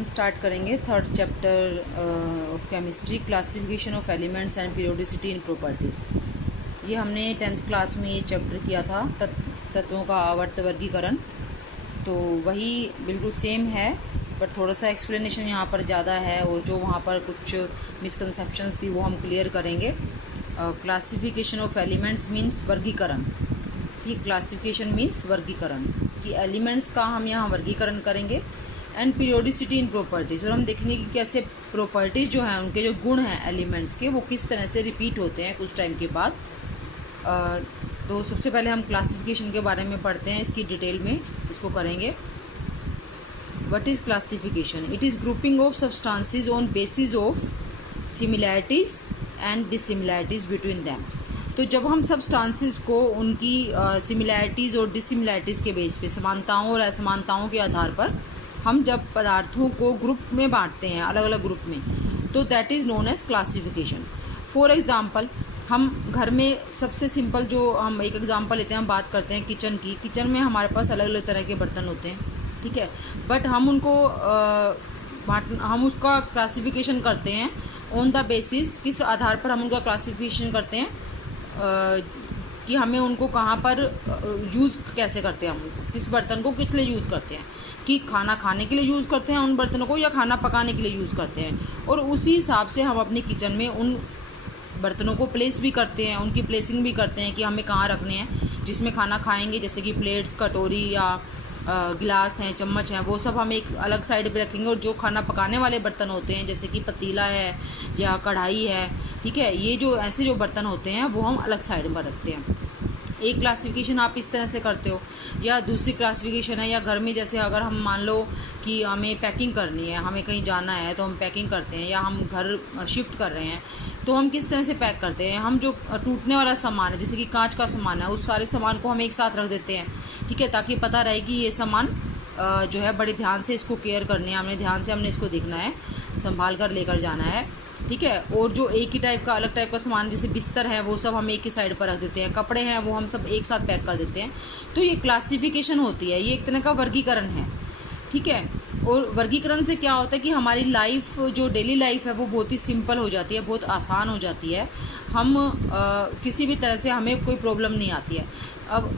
हम स्टार्ट करेंगे third chapter of chemistry, classification of elements and periodicity in properties. ये हमने 10th क्लास में ये चैप्टर किया था, तत्वों का आवर्त वर्गीकरण। तो वही बिल्कुल सेम है, पर थोड़ा सा एक्सप्लेनेशन यहाँ पर ज़्यादा है और जो वहाँ पर कुछ मिसकंसेप्शंस थी वो हम क्लियर करेंगे। क्लासिफिकेशन ऑफ एलिमेंट्स मीन्स वर्गीकरण। ये क्लासिफिकेशन मीन्स वर्गीकरण कि एलिमेंट्स का हम यहाँ वर्गीकरण करेंगे। एंड पीरियोडिसिटी इन प्रॉपर्टीज़, और हम देखेंगे कि कैसे प्रॉपर्टीज़ जो हैं, उनके जो गुण हैं एलिमेंट्स के, वो किस तरह से रिपीट होते हैं कुछ टाइम के बाद। तो सबसे पहले हम क्लासिफिकेशन के बारे में पढ़ते हैं, इसकी डिटेल में इसको करेंगे। What is classification? It is grouping of substances on basis of similarities and dissimilarities between them. तो जब हम सब्सटेंसेस को उनकी सिमिलैरिटीज़ और डिसिमिलैरिटीज़ के बेस पे, समानताओं और असमानताओं के आधार पर हम जब पदार्थों को ग्रुप में बांटते हैं, अलग अलग ग्रुप में, तो that is known as classification. For example, हम घर में सबसे सिंपल जो हम एक एग्जांपल लेते हैं, हम बात करते हैं किचन की। किचन में हमारे पास अलग अलग तरह के बर्तन होते हैं, ठीक है, बट हम उनको हम उसका क्लासिफिकेशन करते हैं ऑन द बेसिस, किस आधार पर हम उनका क्लासिफिकेशन करते हैं कि हमें उनको कहाँ पर यूज़ कैसे करते हैं, हम किस बर्तन को किस लिए यूज़ करते हैं, कि खाना खाने के लिए यूज़ करते हैं उन बर्तनों को या खाना पकाने के लिए यूज़ करते हैं। और उसी हिसाब से हम अपनी किचन में उन बर्तनों को प्लेस भी करते हैं, उनकी प्लेसिंग भी करते हैं कि हमें कहाँ रखने हैं जिसमें खाना खाएंगे। जैसे कि प्लेट्स, कटोरी या गिलास हैं, चम्मच हैं, वो सब हम एक अलग साइड पे रखेंगे। और जो खाना पकाने वाले बर्तन होते हैं, जैसे कि पतीला है या कढ़ाई है, ठीक है, ये जो ऐसे जो बर्तन होते हैं वो हम अलग साइड पर रखते हैं। एक क्लासिफिकेशन आप इस तरह से करते हो। या दूसरी क्लासिफिकेशन है, या घर में जैसे अगर हम मान लो कि हमें पैकिंग करनी है, हमें कहीं जाना है तो हम पैकिंग करते हैं, या हम घर शिफ्ट कर रहे हैं तो हम किस तरह से पैक करते हैं। हम जो टूटने वाला सामान है, जैसे कि कांच का सामान है, उस सारे सामान को हम एक साथ रख देते हैं, ठीक है, ताकि पता रहे कि ये सामान जो है बड़े ध्यान से इसको केयर करनी है, हमने ध्यान से हमने इसको देखना है, संभाल कर लेकर जाना है, ठीक है। और जो एक ही टाइप का, अलग टाइप का सामान, जैसे बिस्तर है, वो सब हम एक ही साइड पर रख देते हैं, कपड़े हैं वो हम सब एक साथ पैक कर देते हैं। तो ये क्लासिफिकेशन होती है, ये एक तरह का वर्गीकरण है, ठीक है। और वर्गीकरण से क्या होता है कि हमारी लाइफ, जो डेली लाइफ है, वो बहुत ही सिंपल हो जाती है, बहुत आसान हो जाती है। हम किसी भी तरह से हमें कोई प्रॉब्लम नहीं आती है। अब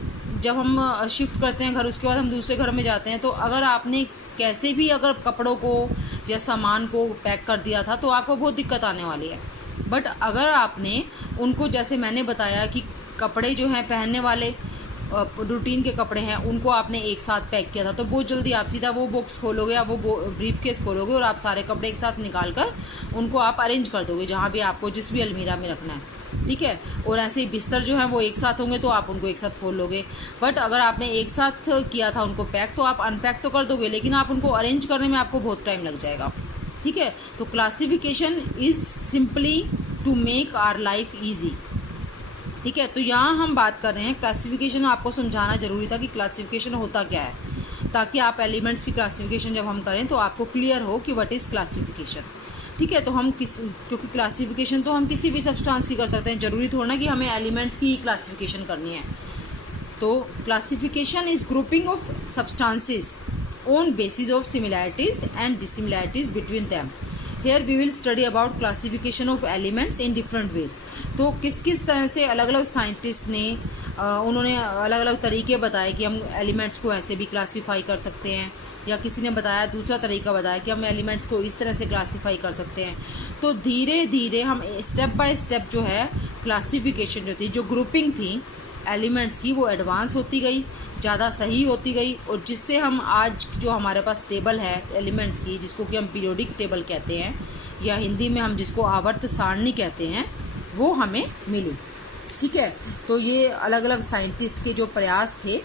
जब हम शिफ्ट करते हैं घर, उसके बाद हम दूसरे घर में जाते हैं, तो अगर आपने कैसे भी अगर कपड़ों को या सामान को पैक कर दिया था तो आपको बहुत दिक्कत आने वाली है। बट अगर आपने उनको, जैसे मैंने बताया कि कपड़े जो हैं पहनने वाले रूटीन के कपड़े हैं, उनको आपने एक साथ पैक किया था, तो बहुत जल्दी आप सीधा वो बॉक्स खोलोगे या वो ब्रीफ केस खोलोगे और आप सारे कपड़े एक साथ निकाल कर उनको आप अरेंज कर दोगे जहाँ भी आपको, जिस भी अलमीरा में रखना है, ठीक है। और ऐसे ही बिस्तर जो है वो एक साथ होंगे तो आप उनको एक साथ खोल लोगे। बट अगर आपने एक साथ किया था उनको पैक, तो आप अनपैक तो कर दोगे, लेकिन आप उनको अरेंज करने में आपको बहुत टाइम लग जाएगा, ठीक है। तो classification is simply to make our life easy, ठीक है। तो यहाँ हम बात कर रहे हैं क्लासिफिकेशन। आपको समझाना जरूरी था कि क्लासिफिकेशन होता क्या है, ताकि आप एलिमेंट्स की क्लासिफिकेशन जब हम करें तो आपको क्लियर हो कि व्हाट इज़ क्लासिफिकेशन, ठीक है। तो हम क्योंकि क्लासिफिकेशन तो हम किसी भी सब्सटेंस की कर सकते हैं, ज़रूरी थोड़ा ना कि हमें एलिमेंट्स की क्लासिफिकेशन करनी है। तो classification is grouping of substances on basis of similarities and dissimilarities between them. Here we will study about classification of elements in different ways. तो किस किस तरह से अलग अलग साइंटिस्ट ने उन्होंने अलग अलग तरीके बताए कि हम एलिमेंट्स को ऐसे भी क्लासीफाई कर सकते हैं, या किसी ने बताया दूसरा तरीका बताया कि हम एलिमेंट्स को इस तरह से क्लासीफाई कर सकते हैं। तो धीरे धीरे हम स्टेप बाय स्टेप जो है क्लासिफिकेशन जो थी, जो ग्रुपिंग थी एलिमेंट्स की, वो एडवांस होती गई, ज़्यादा सही होती गई, और जिससे हम आज जो हमारे पास टेबल है एलिमेंट्स की, जिसको कि हम पीरियोडिक टेबल कहते हैं, या हिंदी में हम जिसको आवर्त सारणी कहते हैं, वो हमें मिली, ठीक है। तो ये अलग अलग साइंटिस्ट के जो प्रयास थे,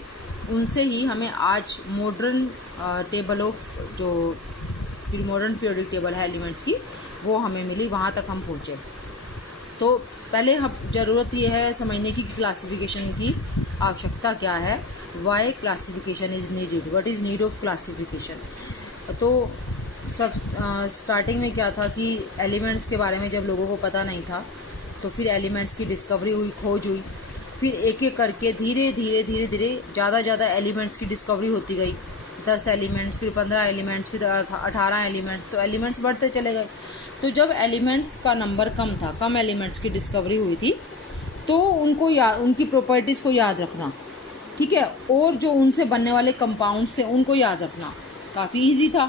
उनसे ही हमें आज मॉडर्न टेबल ऑफ, जो मॉडर्न पीरियोडिक टेबल है एलिमेंट्स की, वो हमें मिली, वहाँ तक हम पहुँचे। तो पहले हम ज़रूरत ये है समझने की कि क्लासिफिकेशन की आवश्यकता क्या है, why classification is needed, what is need of classification. तो सब स्टार्टिंग में क्या था कि एलिमेंट्स के बारे में जब लोगों को पता नहीं था, तो फिर एलिमेंट्स की डिस्कवरी हुई, खोज हुई, फिर एक एक करके धीरे धीरे ज़्यादा एलिमेंट्स की डिस्कवरी होती गई, 10 एलिमेंट्स, फिर 15 एलिमेंट्स, फिर 18 एलिमेंट्स, तो एलिमेंट्स बढ़ते चले गए। तो जब एलिमेंट्स का नंबर कम था, कम एलिमेंट्स की डिस्कवरी हुई थी, तो उनकी प्रॉपर्टीज़ को याद रखना, ठीक है, और जो उनसे बनने वाले कंपाउंड्स थे उनको याद रखना काफ़ी इजी था,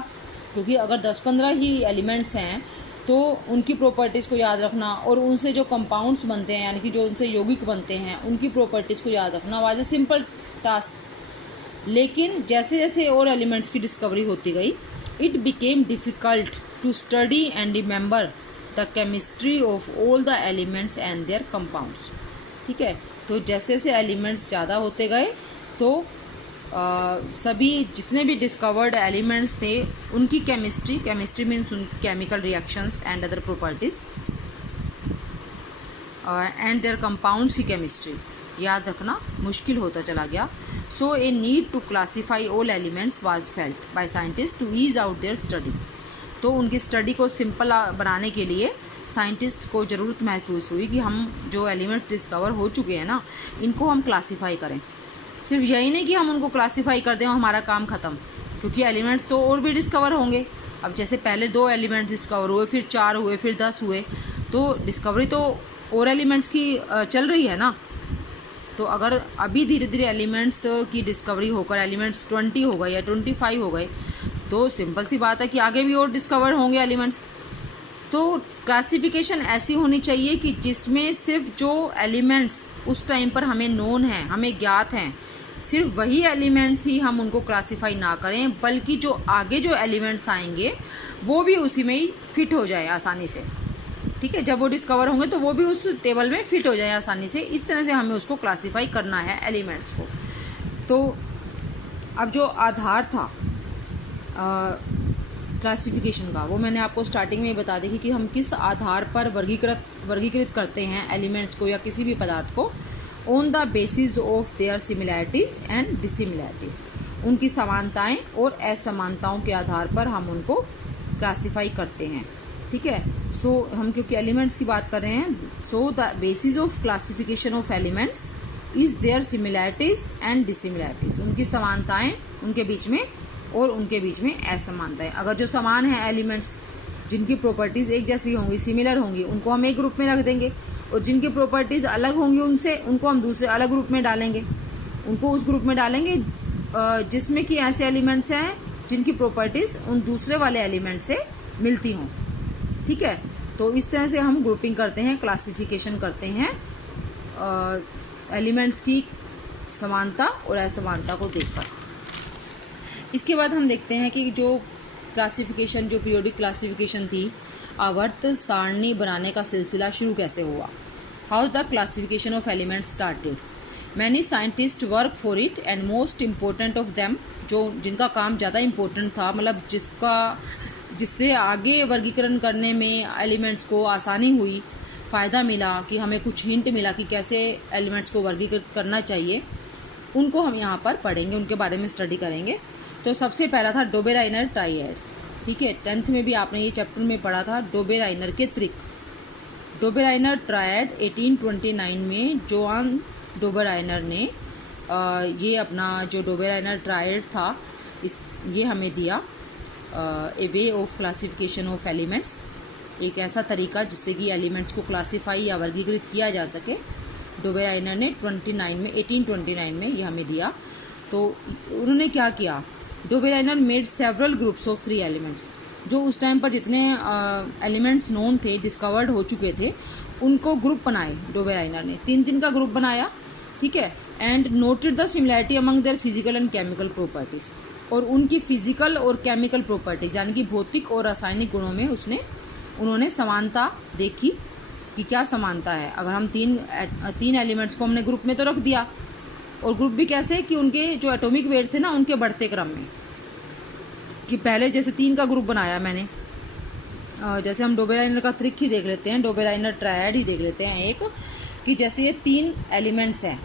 क्योंकि अगर 10-15 ही एलिमेंट्स हैं तो उनकी प्रॉपर्टीज़ को याद रखना और उनसे जो कंपाउंड्स बनते हैं, यानी कि जो उनसे यौगिक बनते हैं, उनकी प्रॉपर्टीज़ को याद रखना वाज ए सिंपल टास्क। लेकिन जैसे जैसे और एलिमेंट्स की डिस्कवरी होती गई, it became difficult to study and remember the chemistry of all the elements and their compounds, ठीक है। तो जैसे जैसे एलिमेंट्स ज़्यादा होते गए तो सभी जितने भी डिस्कवर्ड एलिमेंट्स थे उनकी केमिस्ट्री मीन्स उन chemical reactions and other properties and their compounds की केमिस्ट्री याद रखना मुश्किल होता चला गया। So a need to classify all elements was felt by scientist to ease out their study. तो उनकी स्टडी को सिंपल बनाने के लिए साइंटिस्ट को ज़रूरत महसूस हुई कि हम जो एलिमेंट्स डिस्कवर हो चुके हैं ना, इनको हम क्लासीफाई करें। सिर्फ यही नहीं कि हम उनको क्लासीफाई कर दें और हमारा काम ख़त्म, क्योंकि एलिमेंट्स तो और भी डिस्कवर होंगे। अब जैसे पहले 2 एलिमेंट्स डिस्कवर हुए, फिर 4 हुए, फिर 10 हुए, तो डिस्कवरी तो और एलिमेंट्स की चल रही है ना। तो अगर अभी धीरे धीरे एलिमेंट्स की डिस्कवरी होकर एलिमेंट्स 20 हो गए या 25 हो गए, तो सिंपल सी बात है कि आगे भी और डिस्कवर होंगे एलिमेंट्स। तो क्लासिफिकेशन ऐसी होनी चाहिए कि जिसमें सिर्फ जो एलिमेंट्स उस टाइम पर हमें नोन हैं, हमें ज्ञात हैं, सिर्फ वही एलिमेंट्स ही हम उनको क्लासिफाई ना करें, बल्कि जो आगे जो एलिमेंट्स आएंगे वो भी उसी में ही फिट हो जाए आसानी से, ठीक है। जब वो डिस्कवर होंगे तो वो भी उस टेबल में फिट हो जाए आसानी से। इस तरह से हमें उसको क्लासिफाई करना है एलिमेंट्स को। तो अब जो आधार था क्लासिफिकेशन का, वो मैंने आपको स्टार्टिंग में ही बता दी कि हम किस आधार पर वर्गीकृत करते हैं एलिमेंट्स को या किसी भी पदार्थ को, on the basis of their similarities and dissimilarities. उनकी समानताएं और असमानताओं के आधार पर हम उनको क्लासिफाई करते हैं, ठीक है। सो हम क्योंकि एलिमेंट्स की बात कर रहे हैं, so the basis of classification of elements is their similarities and dissimilarities. उनकी समानताएं उनके बीच में और उनके बीच में असमानताएं। अगर जो समान है एलिमेंट्स, जिनकी प्रॉपर्टीज़ एक जैसी होंगी, सिमिलर होंगी, उनको हम एक ग्रुप में रख देंगे, और जिनकी प्रॉपर्टीज़ अलग होंगी उनसे, उनको हम दूसरे अलग ग्रुप में डालेंगे। उनको उस ग्रुप में डालेंगे जिसमें कि ऐसे एलिमेंट्स हैं जिनकी प्रॉपर्टीज़ उन दूसरे वाले एलिमेंट से मिलती हों, ठीक है। तो इस तरह से हम ग्रुपिंग करते हैं, क्लासिफिकेशन करते हैं एलिमेंट्स की समानता और असमानता को देखकर। इसके बाद हम देखते हैं कि जो क्लासिफिकेशन, जो पीरियोडिक क्लासिफिकेशन थी, आवर्त सारणी बनाने का सिलसिला शुरू कैसे हुआ। How the classification of elements started. Many scientist work for it and most important of them, जो जिनका काम ज़्यादा इम्पोर्टेंट था, मतलब जिससे आगे वर्गीकरण करने में एलिमेंट्स को आसानी हुई, फ़ायदा मिला, कि हमें कुछ हिंट मिला कि कैसे एलिमेंट्स को वर्गीकृत करना चाहिए, उनको हम यहाँ पर पढ़ेंगे, उनके बारे में स्टडी करेंगे। तो सबसे पहला था डोबेराइनर ट्रायड, ठीक है। 10th में भी आपने ये चैप्टर में पढ़ा था, डोबेराइनर के त्रिक। डोबेराइनर ट्रायड 1829 में जोआन डोबेराइनर ने ये अपना जो डोबेराइनर ट्रायड था, ये हमें दिया a way of classification of elements, एक ऐसा तरीका जिससे कि एलिमेंट्स को क्लासीफाई या वर्गीकृत किया जा सके। डोबेराइनर ने 1829 में ये हमें दिया। तो उन्होंने क्या किया, Dobereiner made several groups of 3 elements. जो उस टाइम पर जितने एलिमेंट्स नोन थे, डिस्कवर्ड हो चुके थे, उनको ग्रुप बनाए डोबेराइनर ने, 3 का ग्रुप बनाया, ठीक है। And noted the similarity among their physical and chemical properties, और उनकी फिजिकल और केमिकल प्रॉपर्टीज यानी कि भौतिक और रासायनिक गुणों में उन्होंने समानता देखी कि क्या समानता है। अगर हम तीन एलिमेंट्स को हमने ग्रुप में तो रख दिया, और ग्रुप भी कैसे कि उनके जो एटॉमिक वेट थे ना, उनके बढ़ते क्रम में, कि पहले जैसे 3 का ग्रुप बनाया मैंने, जैसे हम डोबेराइनर का ट्रिक ही देख लेते हैं, डोबेराइनर ट्रायड ही देख लेते हैं एक, कि जैसे ये 3 एलिमेंट्स हैं,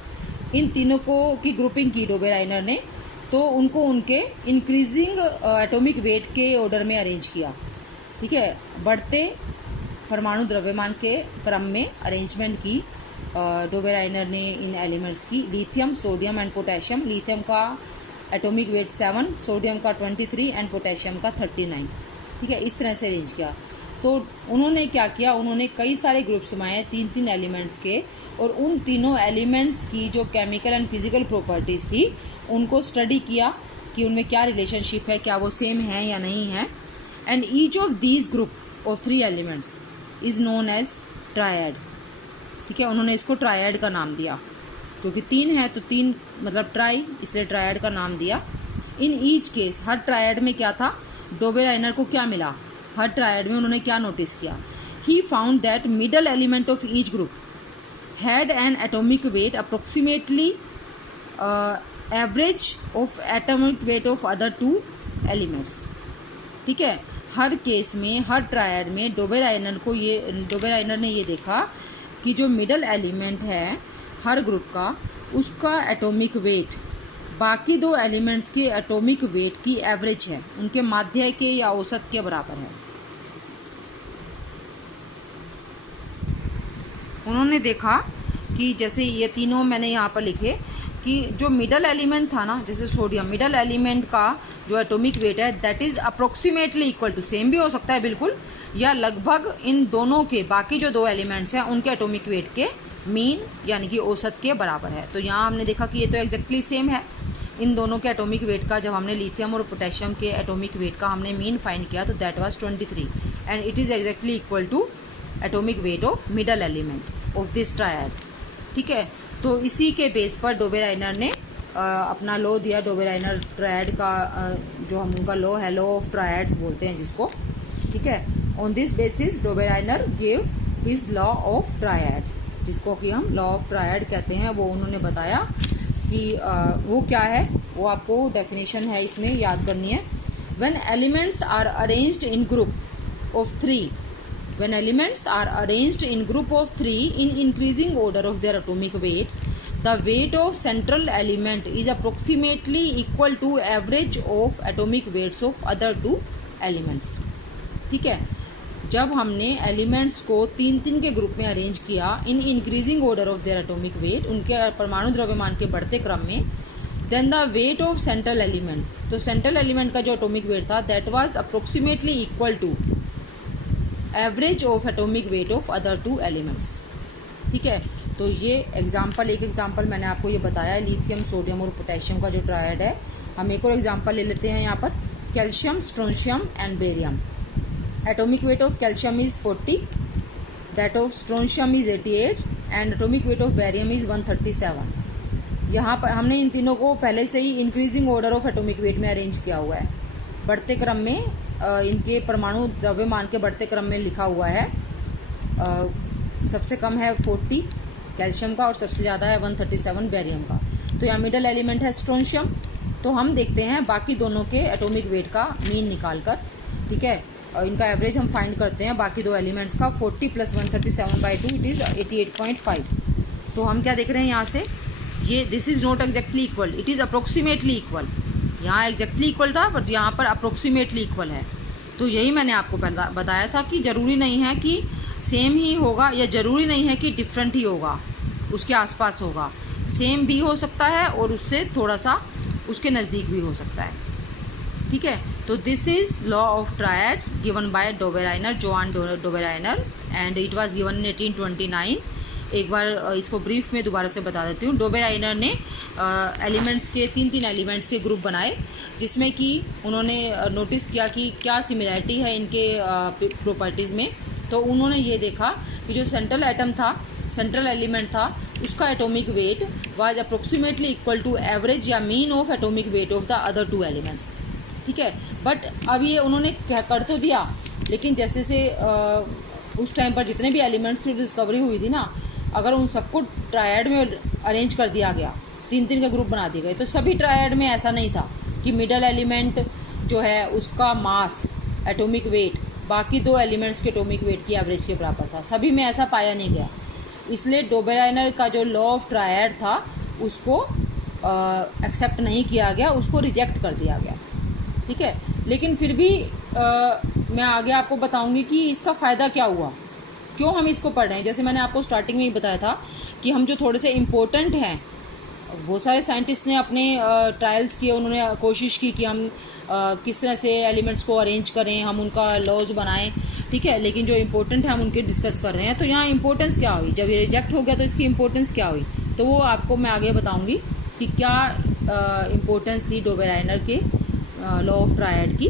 इन तीनों को की ग्रुपिंग की डोबेराइनर ने, तो उनको उनके इंक्रीजिंग एटॉमिक वेट के ऑर्डर में अरेंज किया, ठीक है। बढ़ते परमाणु द्रव्यमान के क्रम में अरेंजमेंट की डोबेराइनर ने इन एलिमेंट्स की। Lithium, sodium and potassium, lithium का एटॉमिक वेट 7, सोडियम का 23 एंड पोटेशियम का 39। ठीक है, इस तरह से अरेंज किया। तो उन्होंने क्या किया, उन्होंने कई सारे ग्रुप्स बनाए 3-3 एलिमेंट्स के, और उन तीनों एलिमेंट्स की जो केमिकल एंड फिजिकल प्रॉपर्टीज़ थी उनको स्टडी किया कि उनमें क्या रिलेशनशिप है, क्या वो सेम है या नहीं है। And each of these group of 3 elements is known as triad. ठीक है, उन्होंने इसको ट्रायड का नाम दिया, क्योंकि 3 है तो 3 मतलब ट्राई, इसलिए ट्रायड का नाम दिया। In each case, her triad में क्या था, डोबेराइनर को क्या मिला, हर ट्रायड में उन्होंने क्या नोटिस किया, he found that middle element of each group had an atomic weight approximately average of atomic weight of other 2 elements. ठीक है, हर केस में, हर ट्रायड में डोबेराइनर ने ये देखा कि जो मिडल एलिमेंट है हर ग्रुप का, उसका एटॉमिक वेट बाकी 2 एलिमेंट्स के एटॉमिक वेट की एवरेज है, उनके माध्य के या औसत के बराबर है। उन्होंने देखा कि जैसे ये तीनों मैंने यहाँ पर लिखे कि जो मिडल एलिमेंट था ना, जैसे सोडियम, मिडल एलिमेंट का जो एटॉमिक वेट है that is approximately equal to, same भी हो सकता है बिल्कुल, या लगभग इन दोनों के बाकी जो 2 एलिमेंट्स हैं उनके एटॉमिक वेट के मीन यानी कि औसत के बराबर है। तो यहाँ हमने देखा कि ये तो एग्जैक्टली सेम है। इन दोनों के एटॉमिक वेट का, जब हमने लिथियम और पोटेशियम के एटॉमिक वेट का हमने मीन फाइंड किया तो that was 23 and it is exactly equal to atomic weight of middle element of this triad. ठीक है, तो इसी के बेस पर डोबेराइनर ने अपना लॉ दिया, डोबेराइनर ट्रायड का जो हम उनका लॉ है, लॉ ऑफ ट्रायड्स बोलते हैं जिसको। ठीक है, on this basis Dobereiner give his law of triad, जिसको कि हम लॉ ऑफ ट्रायड कहते हैं, वो उन्होंने बताया कि वो क्या है, वो आपको डेफिनेशन है इसमें याद करनी है। When elements are arranged in group of 3, when elements are arranged in group of 3 in increasing order of their atomic weight, the weight of central element is approximately equal to average of atomic weights of other 2 elements। ठीक है, जब हमने elements को 3-3 के group में arrange किया in increasing order of their atomic weight, उनके परमाणु द्रव्यमान के बढ़ते क्रम में, then the weight of central element, तो सेंट्रल एलिमेंट का जो एटॉमिक वेट था that was approximately equal to average of atomic weight of other 2 elements. ठीक है, तो ये एग्जाम्पल, एक एग्जाम्पल मैंने आपको ये बताया लिथियम, सोडियम और पोटेशियम का जो ट्रायड है। हम एक और एग्जाम्पल ले लेते हैं यहाँ पर, calcium, strontium and barium. Atomic weight of calcium is 40, that of strontium is 88 and atomic weight of barium is 137। यहाँ पर हमने इन तीनों को पहले से ही increasing order of atomic weight में अरेंज किया हुआ है, बढ़ते क्रम में इनके परमाणु द्रव्यमान के बढ़ते क्रम में लिखा हुआ है। सबसे कम है 40 कैल्शियम का और सबसे ज़्यादा है 137 बेरियम का। तो यहाँ मिडल एलिमेंट है स्ट्रोंशियम। तो हम देखते हैं बाकी दोनों के एटॉमिक वेट का मीन निकाल कर। ठीक है, और इनका एवरेज हम फाइंड करते हैं बाकी 2 एलिमेंट्स का। 40 + 137/2 इट इज़ 88.5। तो हम क्या देख रहे हैं यहाँ से, ये this is not exactly equal, it is approximately equal. यहाँ एग्जैक्टली इक्वल था बट यहाँ पर अप्रोक्सीमेटली इक्वल है। तो यही मैंने आपको बताया था कि ज़रूरी नहीं है कि सेम ही होगा या ज़रूरी नहीं है कि डिफरेंट ही होगा, उसके आसपास होगा। सेम भी हो सकता है और उससे थोड़ा सा उसके नज़दीक भी हो सकता है। ठीक है, तो this is law of triad given by Dobereiner, Johann Dobereiner, and it was given in 1829। एक बार इसको ब्रीफ में दोबारा से बता देती हूँ। डोबेराइनर ने एलिमेंट्स के 3-3 एलिमेंट्स के ग्रुप बनाए, जिसमें कि उन्होंने नोटिस किया कि क्या सिमिलैरिटी है इनके प्रॉपर्टीज़ में। तो उन्होंने ये देखा कि जो सेंट्रल एटम था, सेंट्रल एलिमेंट था, उसका atomic weight was approximately equal to average या mean of atomic weight of the other 2 elements. ठीक है, बट अब ये उन्होंने कर तो दिया, लेकिन जैसे से उस टाइम पर जितने भी एलिमेंट्स की डिस्कवरी हुई थी ना, अगर उन सबको ट्रायड में अरेंज कर दिया गया, 3-3 के ग्रुप बना दिए गए, तो सभी ट्रायड में ऐसा नहीं था कि मिडल एलिमेंट जो है उसका मास, एटॉमिक वेट बाकी 2 एलिमेंट्स के एटॉमिक वेट की एवरेज के बराबर था। सभी में ऐसा पाया नहीं गया। इसलिए डोबेराइनर का जो लॉ ऑफ ट्रायड था उसको एक्सेप्ट नहीं किया गया, उसको रिजेक्ट कर दिया गया। ठीक है, लेकिन फिर भी मैं आगे आपको बताऊंगी कि इसका फ़ायदा क्या हुआ, क्यों हम इसको पढ़ रहे हैं। जैसे मैंने आपको स्टार्टिंग में ही बताया था कि हम जो थोड़े से इम्पोर्टेंट हैं बहुत सारे साइंटिस्ट ने अपने ट्रायल्स किए, उन्होंने कोशिश की कि हम किस तरह से एलिमेंट्स को अरेंज करें, हम उनका लॉज बनाएं, ठीक है। लेकिन जो इम्पोर्टेंट है हम उनके डिस्कस कर रहे हैं। तो यहाँ इंपॉर्टेंस क्या हुई, जब ये रिजेक्ट हो गया तो इसकी इम्पोर्टेंस क्या हुई, तो वो आपको मैं आगे बताऊंगी कि क्या इम्पोर्टेंस थी डोबेराइनर के लॉ ऑफ ट्रायड की।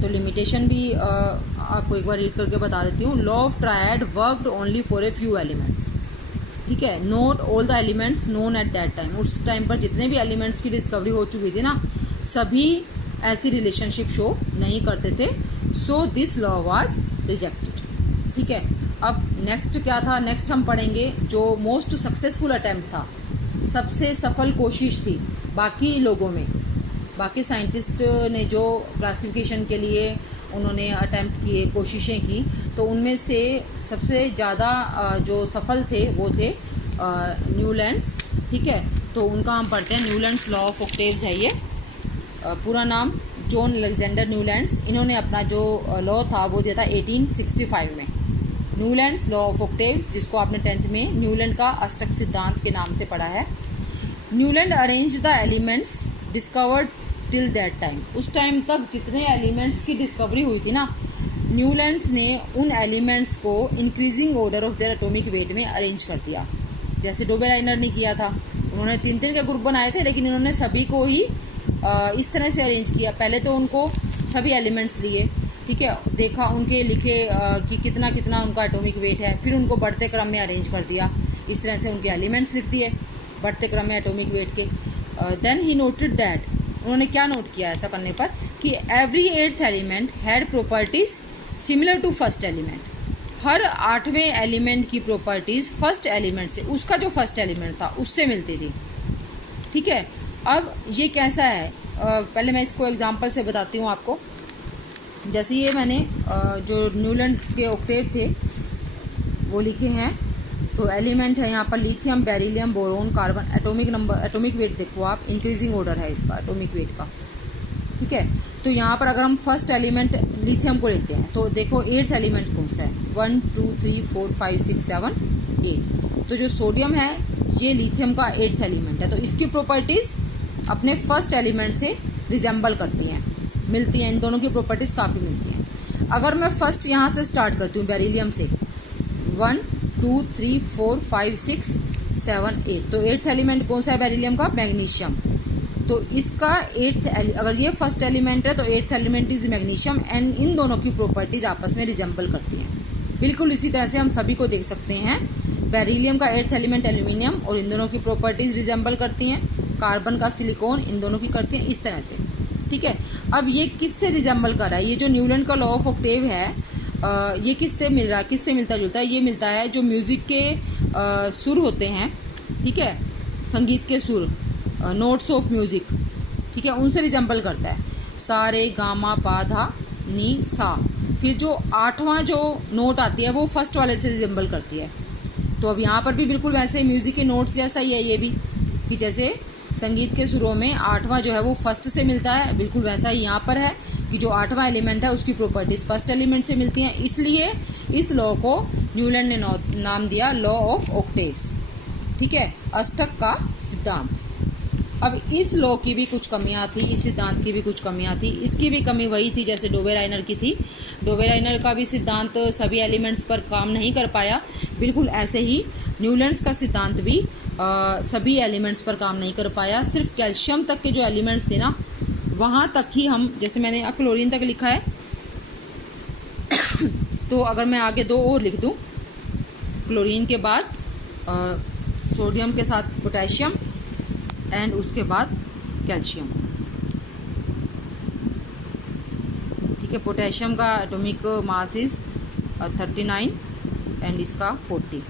तो लिमिटेशन भी आपको एक बार रीड करके बता देती हूँ। Law of triad worked only for a few elements, ठीक है, not all the elements known at that time. उस टाइम पर जितने भी एलिमेंट्स की डिस्कवरी हो चुकी थी ना, सभी ऐसी रिलेशनशिप शो नहीं करते थे। So this law was rejected, ठीक है। अब नेक्स्ट क्या था, नेक्स्ट हम पढ़ेंगे जो मोस्ट सक्सेसफुल अटेम्प्ट था, सबसे सफल कोशिश थी बाकी लोगों में, बाकी साइंटिस्ट ने जो क्लासिफिकेशन के लिए उन्होंने अटेम्प्ट किए, कोशिशें की, तो उनमें से सबसे ज़्यादा जो सफल थे वो थे न्यूलैंड्स, ठीक है। तो उनका हम पढ़ते हैं, न्यूलैंड्स लॉ ऑफ ऑक्टेव्स है ये, पूरा नाम जॉन अलेक्जेंडर न्यूलैंड्स। इन्होंने अपना जो लॉ था वो दिया था 1865 में, न्यूलैंड्स लॉ ऑफ ऑक्टेव्स, जिसको आपने 10th में न्यूलैंड का अष्टक सिद्धांत के नाम से पढ़ा है। Newland arrange the elements discovered till that time. उस टाइम तक जितने एलिमेंट्स की डिस्कवरी हुई थी ना, न्यूलैंड्स ने उन एलिमेंट्स को increasing order of their atomic weight में अरेंज कर दिया, जैसे डोबेराइनर ने किया था। उन्होंने 3-3 के ग्रुप बनाए थे, लेकिन इन्होंने सभी को ही इस तरह से अरेंज किया। पहले तो उनको सभी एलिमेंट्स लिए, ठीक है, देखा उनके लिखे कि कितना कितना उनका एटॉमिक वेट है, फिर उनको बढ़ते क्रम में अरेंज कर दिया। इस तरह से उनके एलिमेंट्स लिख दिए बढ़ते क्रम में एटॉमिक वेट के। देन ही नोटेड दैट, उन्होंने क्या नोट किया ऐसा करने पर, कि every 8th element had properties similar to first element. हर 8वें एलिमेंट की प्रॉपर्टीज फर्स्ट एलिमेंट से, उसका जो फर्स्ट एलिमेंट था उससे मिलती थी, ठीक है। अब ये कैसा है, पहले मैं इसको एग्जांपल से बताती हूँ आपको। जैसे ये मैंने जो न्यूलैंड के ऑक्टेव थे वो लिखे हैं। तो एलिमेंट है यहाँ पर lithium, beryllium, boron, carbon. Atomic number, atomic weight देखो आप, इंक्रीजिंग ऑर्डर है इसका एटॉमिक वेट का, ठीक है। तो यहाँ पर अगर हम फर्स्ट एलिमेंट लिथियम को लेते हैं तो देखो 8th एलिमेंट कौन सा है, 1 2 3 4 5 6 7 8। तो जो सोडियम है ये लिथियम का 8th एलिमेंट है, तो इसकी प्रॉपर्टीज अपने फर्स्ट एलिमेंट से रिजेंबल करती हैं, मिलती हैं। इन दोनों की प्रॉपर्टीज काफ़ी मिलती हैं। अगर मैं फर्स्ट यहाँ से स्टार्ट करती हूँ बेरिलियम से, 1 2 3 4 5 6 7 8, तो 8th एलिमेंट कौन सा है बेरिलियम का, मैग्नीशियम। तो इसका 8th, अगर ये फर्स्ट एलिमेंट है तो 8th element is magnesium, and in दोनों की प्रॉपर्टीज आपस में रिजेंबल करती हैं। बिल्कुल इसी तरह से हम सभी को देख सकते हैं, बेरिलियम का 8th एलिमेंट एल्यूमिनियम, और इन दोनों की प्रॉपर्टीज रिजेंबल करती हैं। कार्बन का सिलिकॉन, इन दोनों की करती हैं, इस तरह से, ठीक है। अब ये किससे रिजेंबल कर रहा है, ये जो न्यूलैंड का लॉ ऑफ ऑक्टेव है, ये किससे मिल रहा है, किससे मिलता जुलता है, ये मिलता है जो म्यूजिक के सुर होते हैं, ठीक है, संगीत के सुर, नोट्स ऑफ म्यूजिक, ठीक है, उनसे रिजेंबल करता है। सा रे गा मा पा धा नी सा, फिर जो 8वां जो नोट आती है वो फर्स्ट वाले से रिजेंबल करती है। तो अब यहाँ पर भी बिल्कुल वैसे म्यूजिक के नोट्स जैसा ही है ये भी, कि जैसे संगीत के सुरों में 8वां जो है वो फर्स्ट से मिलता है, बिल्कुल वैसा ही यहाँ पर है कि जो 8वां एलिमेंट है उसकी प्रॉपर्टीज फर्स्ट एलिमेंट से मिलती हैं। इसलिए इस लॉ को न्यूलैंड ने नाम दिया लॉ ऑफ ऑक्टेव्स, ठीक है, अष्टक का सिद्धांत। अब इस लॉ की भी कुछ कमियां थी, इस सिद्धांत की भी कुछ कमियां थी। इसकी भी कमी वही थी जैसे डोबेराइनर की थी। डोबेराइनर का भी सिद्धांत सभी एलिमेंट्स पर काम नहीं कर पाया, बिल्कुल ऐसे ही न्यूलैंड्स का सिद्धांत भी सभी एलिमेंट्स पर काम नहीं कर पाया। सिर्फ कैल्शियम तक के जो एलिमेंट्स थे ना, वहाँ तक ही हम, जैसे मैंने क्लोरीन तक लिखा है तो अगर मैं आगे 2 और लिख दूँ, क्लोरीन के बाद सोडियम के साथ पोटेशियम, एंड उसके बाद कैल्शियम, ठीक है। पोटेशियम का एटॉमिक मास इज 39 एंड इसका 40।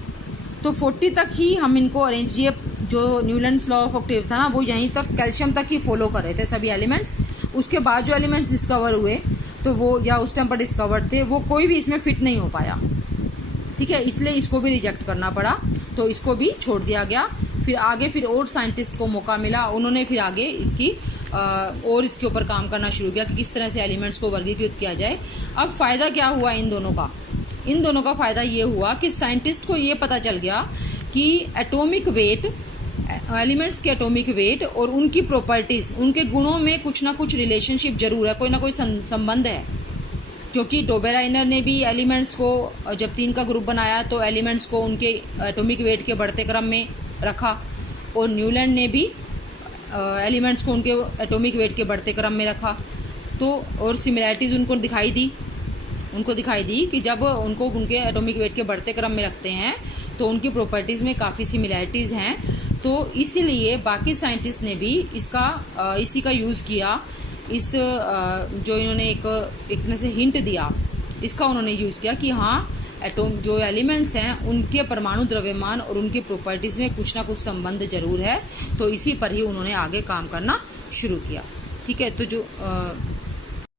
तो 40 तक ही हम इनको अरेंज, ये जो न्यूलैंड्स लॉ ऑफ ऑक्टेव था ना वो यहीं तक कैल्शियम तक ही फॉलो कर रहे थे सभी एलिमेंट्स। उसके बाद जो एलिमेंट्स डिस्कवर हुए तो वो, या उस टाइम पर डिस्कवर थे, वो कोई भी इसमें फिट नहीं हो पाया, ठीक है, इसलिए इसको भी रिजेक्ट करना पड़ा, तो इसको भी छोड़ दिया गया। फिर आगे फिर और साइंटिस्ट को मौका मिला, उन्होंने फिर आगे इसकी और इसके ऊपर काम करना शुरू किया कि किस तरह से एलिमेंट्स को वर्गीकृत किया जाए। अब फ़ायदा क्या हुआ इन दोनों का, इन दोनों का फ़ायदा ये हुआ कि साइंटिस्ट को ये पता चल गया कि एटॉमिक वेट एलिमेंट्स के एटॉमिक वेट और उनकी प्रॉपर्टीज़, उनके गुणों में कुछ ना कुछ रिलेशनशिप जरूर है, कोई ना कोई संबंध है। क्योंकि डोबेराइनर ने भी एलिमेंट्स को, जब 3 का ग्रुप बनाया तो एलिमेंट्स को उनके एटॉमिक वेट के बढ़ते क्रम में रखा, और न्यूलैंड ने भी एलिमेंट्स को उनके एटॉमिक वेट के बढ़ते क्रम में रखा। तो और सिमिलैरिटीज़ उनको दिखाई दी कि जब उनको उनके एटॉमिक वेट के बढ़ते क्रम में रखते हैं तो उनकी प्रॉपर्टीज़ में काफ़ी सिमिलैरिटीज़ हैं। तो इसीलिए बाकी साइंटिस्ट ने भी इसी का यूज़ किया, जो इन्होंने एक तरह से हिंट दिया, इसका उन्होंने यूज़ किया कि हाँ, जो एलिमेंट्स हैं उनके परमाणु द्रव्यमान और उनकी प्रॉपर्टीज़ में कुछ ना कुछ संबंध जरूर है। तो इसी पर ही उन्होंने आगे काम करना शुरू किया। ठीक है, तो जो